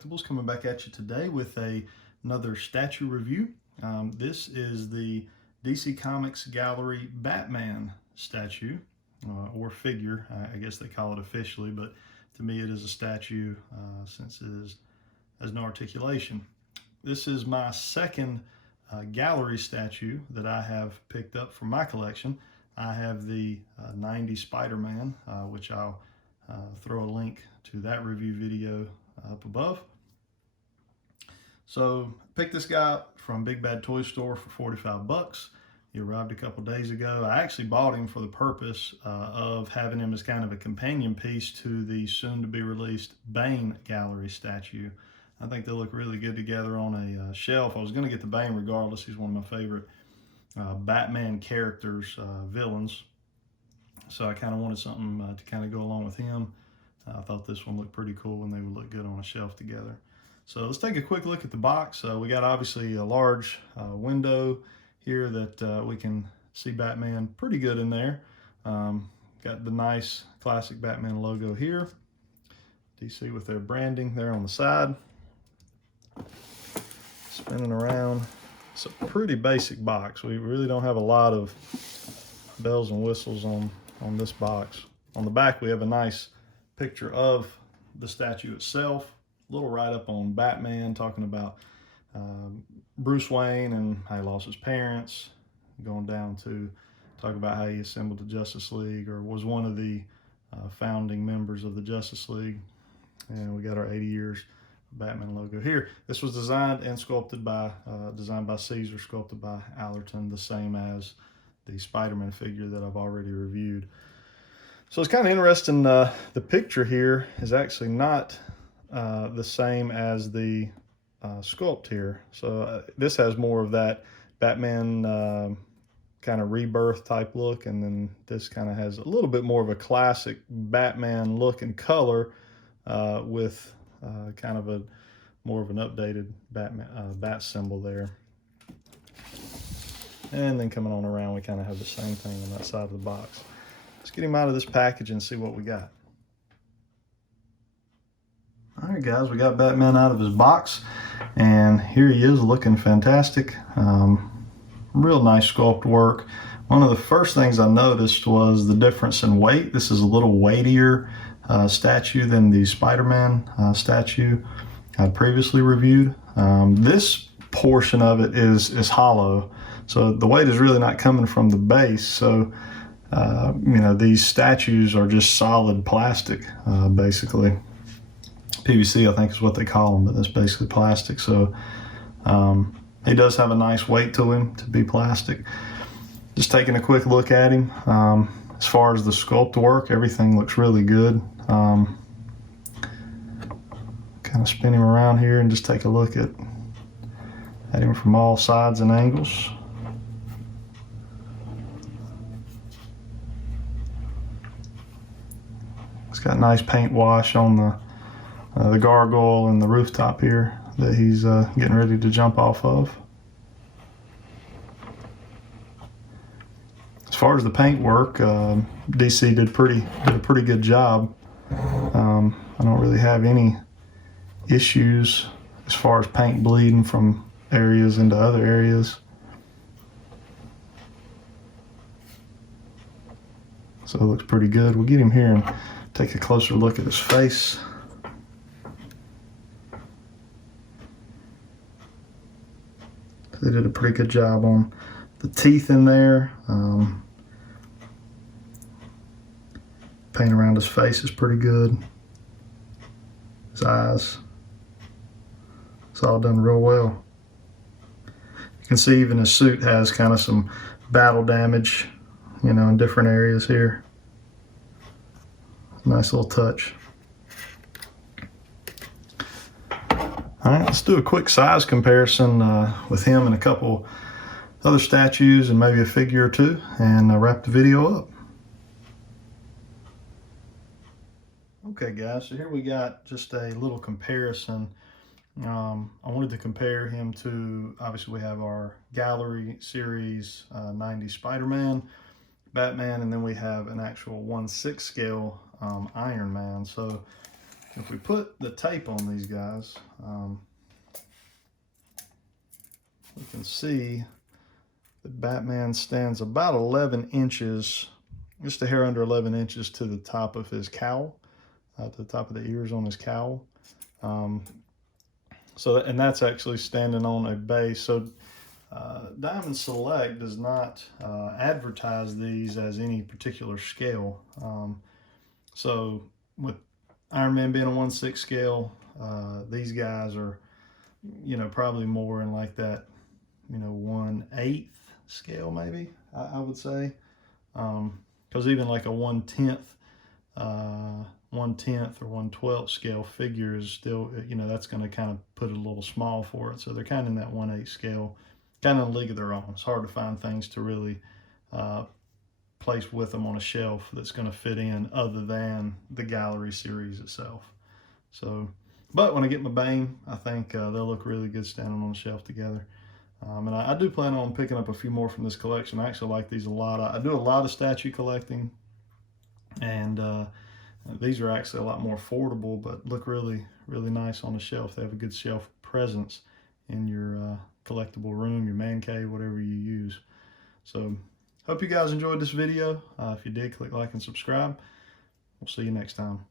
Collectibles, coming back at you today with another statue review. This is the DC Comics Gallery Batman statue, or figure, I guess they call it officially, but to me it is a statue since it has no articulation. This is my second gallery statue that I have picked up from my collection. I have the 90 Spider-Man, which I'll throw a link to that review video up above. So picked this guy up from Big Bad Toy Store for 45 bucks. He arrived a couple days ago. I actually bought him for the purpose of having him as kind of a companion piece to the soon to be released Bane gallery statue. I think they look really good together on a shelf. I was going to get the Bane regardless. He's one of my favorite Batman characters, villains. So I kind of wanted something to kind of go along with him. I thought this one looked pretty cool and they would look good on a shelf together. So let's take a quick look at the box. We got obviously a large window here that we can see Batman pretty good in there. Got the nice classic Batman logo here. DC with their branding there on the side. Spinning around. It's a pretty basic box. We really don't have a lot of bells and whistles on this box. On the back we have a nice picture of the statue itself, a little write-up on Batman talking about Bruce Wayne and how he lost his parents, going down to talk about how he assembled the Justice League or was one of the founding members of the Justice League. And we got our 80 years Batman logo here. This was designed and sculpted by Caesar, sculpted by Allerton, the same as the Spider-Man figure that I've already reviewed. So it's kind of interesting, the picture here is actually not the same as the sculpt here. So this has more of that Batman kind of rebirth type look, and then this kind of has a little bit more of a classic Batman look and color with kind of a more of an updated Batman bat symbol there. And then coming on around, we kind of have the same thing on that side of the box. Let's get him out of this package and see what we got. All right, guys, we got Batman out of his box, and here he is looking fantastic. Real nice sculpt work. One of the first things I noticed was the difference in weight. This is a little weightier statue than the Spider-Man statue I previously reviewed. This portion of it is hollow, so the weight is really not coming from the base. So you know, these statues are just solid plastic, basically. PVC, I think is what they call them, but that's basically plastic. So he does have a nice weight to him to be plastic. Just taking a quick look at him. As far as the sculpt work, everything looks really good. Kind of spin him around here and just take a look at him from all sides and angles. It's got nice paint wash on the gargoyle and the rooftop here that he's getting ready to jump off of. As far as the paint work, DC did a pretty good job. I don't really have any issues as far as paint bleeding from areas into other areas. So it looks pretty good. We'll get him here and take a closer look at his face. They did a pretty good job on the teeth in there. Paint around his face is pretty good. His eyes. It's all done real well. You can see even his suit has kind of some battle damage, you know, in different areas here. Nice little touch. All right, let's do a quick size comparison with him and a couple other statues and maybe a figure or two, and wrap the video up. Okay, guys, so here we got just a little comparison. I wanted to compare him to, obviously we have our Gallery Series 90 Spider-Man, Batman, and then we have an actual 1/6 scale Iron Man. So If we put the tape on these guys, we can see that Batman stands about 11 inches, just a hair under 11 inches to the top of his cowl, to the top of the ears on his cowl. And that's actually standing on a base. So Diamond Select does not advertise these as any particular scale. So with Iron Man being a 1/6 scale, these guys are, probably more in like that, 1/8 scale maybe, I would say. Because even like a 1/10 or 1/12 scale figure is still, that's going to kind of put it a little small for it. So they're kind of in that 1/8 scale, kind of in a league of their own. It's hard to find things to really place with them on a shelf that's going to fit in other than the Gallery series itself. So, but when I get my Bane, I think they'll look really good standing on the shelf together. And I do plan on picking up a few more from this collection. I actually like these a lot. I do a lot of statue collecting, and these are actually a lot more affordable, but look really, really nice on the shelf. They have a good shelf presence in your collectible room, your man cave, whatever you use. So, hope you guys enjoyed this video. If you did, click like and subscribe. We'll see you next time.